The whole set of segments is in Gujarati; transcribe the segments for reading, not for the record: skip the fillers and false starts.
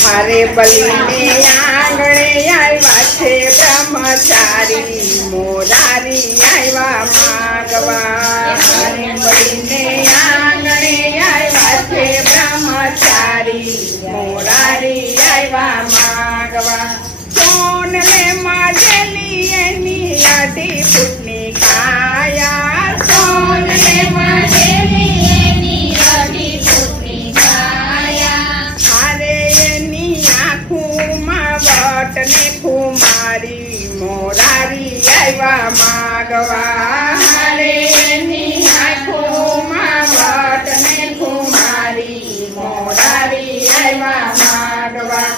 હારે બલીને આંગણે આવ્યા છે બ્રહ્મચારી મોરારી આવ્યા માગવા હારે બલીને આંગણે આવ્યા છે બ્રહ્મચારી મોરારી આવ્યા માગવા સોનલે માજેલી એની 8 ફૂટની કાયા સોનલે માજેલી એની 8 ફૂટની કાયા હારે એની આંખોમાં વટને કુમારી મોરારી આવ્યા માગવા હારે એની આંખોમાં વટને કુમારી મોરારી આવ્યા માગવા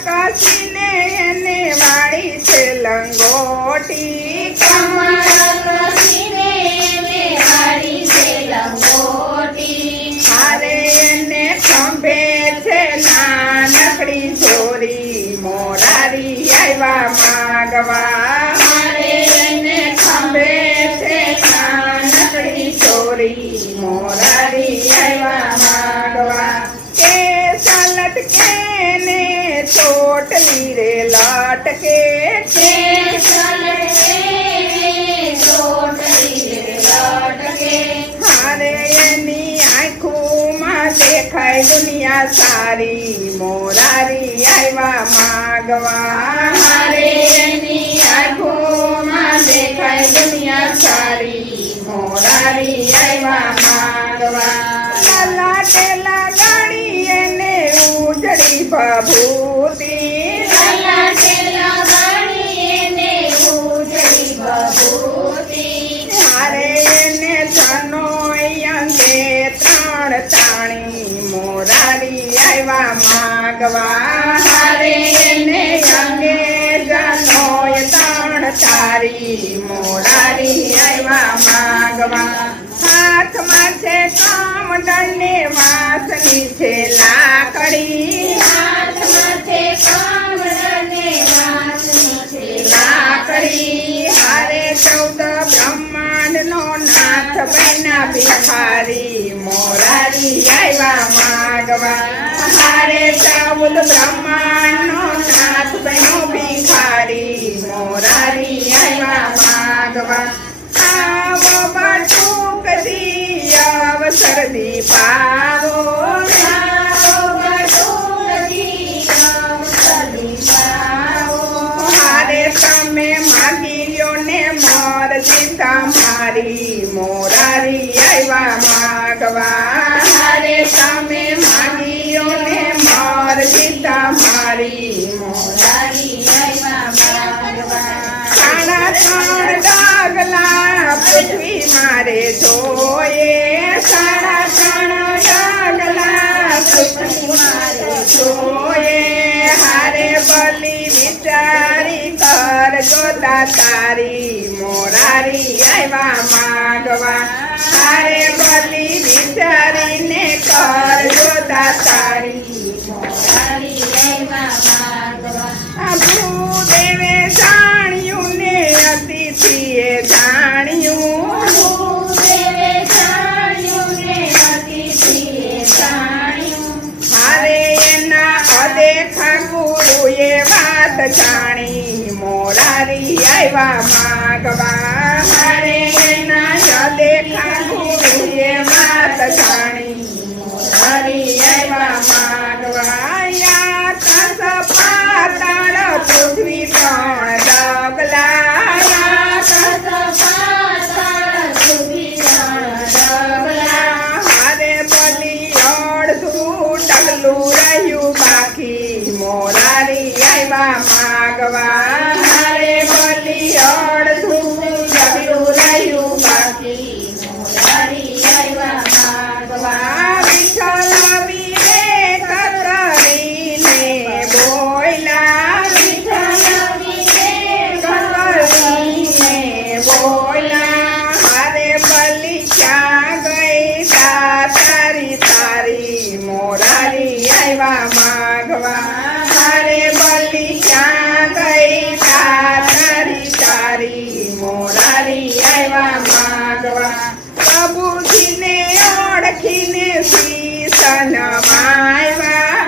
કસીને એને વાળી છે લંગોટી કમર કસીને એને વાળી છે લંગોટી હારે એને ખંભે છે નાનકડી છોરી મોરારી આવ્યા માગવા હારે એને ખંભે છે નાનકડી છોરી મોરારી આવ્યા માગવા કે સલટ કે ચોટલી રે લટકે છે ચોટલી રે લટકે હારે એની આંખોમાં દેખાય દુનિયા સારી મોરારી આવ્યા માગવા હારે એની આંખોમાં દેખાય દુનિયા સારી મોરારી આવ્યા માગવા લલાટે લગાડી એને ઉજળી ભભૂતિ લલાટે લગાડી એને ઉજળી ભભૂતિ હારે એને ધનોય અંગે 3 તાણી મોરારી આવ્યા માગવા હારે એને અંગે ધનોય 3 તારી મોરારી આવ્યા માગવા હાથમાં છે કામદંડને વાસની છે લાકડી હાથમાં છે કામદંડને વાસની છે લાકડી હારે 14 બ્રહ્માંડનો નાથ બન્યા ભિખારી મોરારી આવ્યા માગવા હારે 14 બ્રહ્માંડનો નાથ બન્યો ભિખારી મોરારી આવ્યા માગવા આવો બટુક દી અવસર દી પાવો આવો બટુક દી અવસર દી પાવો હારે તમે માગી લ્યો ને મરજી તમારી મોરારી આવ્યા માગવા હારે તમે માગી લ્યો ને મરજી તમારી મોરારી આવ્યા માગવા 3 ડગલા પૃથ્વી મારે જોઈએ 3 ડગલા પૃથ્વી મારે જોઈએ હારે બલી વિચારી કરજો તારી મોરારી આવ્યા માગવા હારે બલી વિચારીને કરજો તારી મોરારી આવ્યા માગવા ભૂદેવે જાણ્યું ને અતિથિએ જાણ્યું ભૂદેવે જાણ્યું ને અતિથિએ જાણ્યું હારે એના અદેખા ગુરુએ વાત જાણી મોરારી આવ્યા માગવા હારે એના અદેખા ગુરુએ વાત જાણી મોરારી આવ્યા માગવા યા કસ પાતાળ પૃથ્વી 3 ડગલા યા કસ પાતાળ પૃથ્વી 3 ડગલા હારે બલી અડધું ડગલું રહ્યું બાકી મોરારી આવ્યા માગવા હારે બલી અડધું ડગલું રહ્યું બાકી મોરારી આવ્યા માગવા વિઠ્ઠલ વિવેક કરીને બોલ્યા વિઠ્ઠલ વિવેક કરીને બોલ્યા હારે બલી ક્યાં ગઈ તારી મોરારી આવ્યા માગવા હારે બલી ક્યાં ગઈ તારી મોરારી આવ્યા માગવા પ્રભુજીને ઓળખીને શીશ નમાવ્યા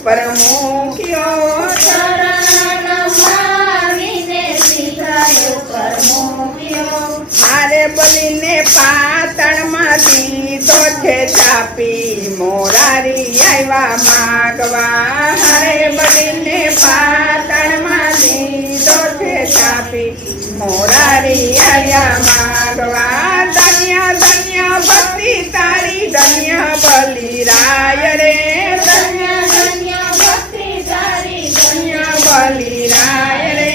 ઉપર મૂક્યો ચરણ નમાવીને સીધા ઉપર મૂક્યો હારે બલીને પાતળમાં દીધો છે ચાપી મોરારી આવ્યા માગવા હારે બલીને પાતળમાં દીધો છે ચાપી મોરારી આવ્યા માગવા ધન્ય ધન્ય ભક્તિ તારી ધન્ય બલિરાય રે ધન્ય ધન્ય ભક્તિ તારી ધન્ય બલિરાય રે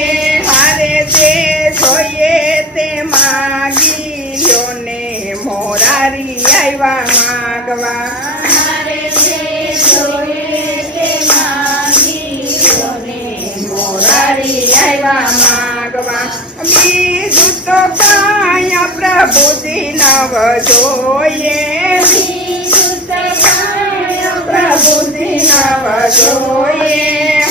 હારે તે જોઈએ તે માગી લ્યો ને મોરારી આવ્યા માગવા મારે જે જોઈએ તે માંગી લો ને મોરારી આવ્યા માગવા બીજું તો કાયા પ્રભુજી નવ જોઈએ બીજું તો કાંઈ પ્રભુજી નવ જોઈએ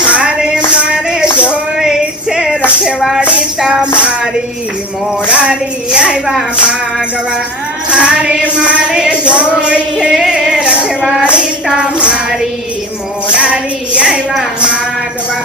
હારે મારે જોઈ છે રખવાડી તમારી મોરારી આવ્યા માગવા હારે મારે જોઈ છે રખવાડી તમારી મોરારી આવ્યા માગવા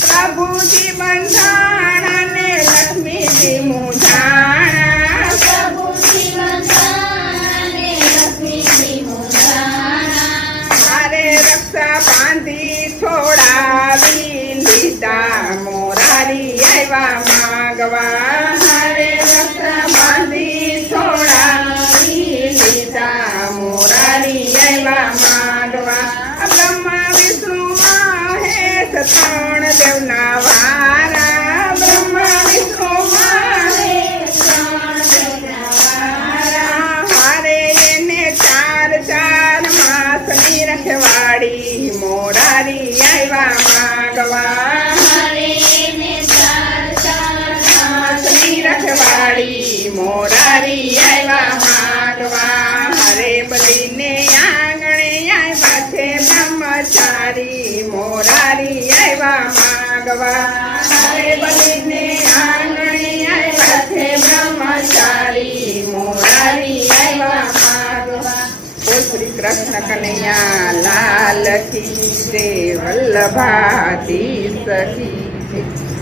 પ્રભુજી બંધાણા ને લક્ષ્મીજી મુજાણા પ્રભુજી બંધાણે લક્ષ્મીજી મુજાણા હારે રક્ષા બાંધી છોડાવી લીધા મોરારી આવ્યા માગવા હારે રક્ષા બાંધી છોડાવી લીધા મોરારી આવ્યા માગવા બ્રહ્મા વિષ્ણુ મહેશ ત્રણ દેવના વારા બ્રહ્મા વિષ્ણુ મહેશ હારે એને ચાર ચાર માસની રખવાડી મોરારી આવ્યા માગવા મારે ને ચાર ચાર માસની રખવાડી મોરારી આવ્યા માગવા હરે બલીને આંગણે આવ્યા છે બ્રહ્મચારી મોરારી આવ્યા માગવા હરે બલીને આંગણે આવ્યા છે બ્રહ્મચારી મોરારી આવ્યા માગવા બોલ શ્રી કૃષ્ણ કનૈયા લાલ કી જય વલ્લભાધીશ કી જય.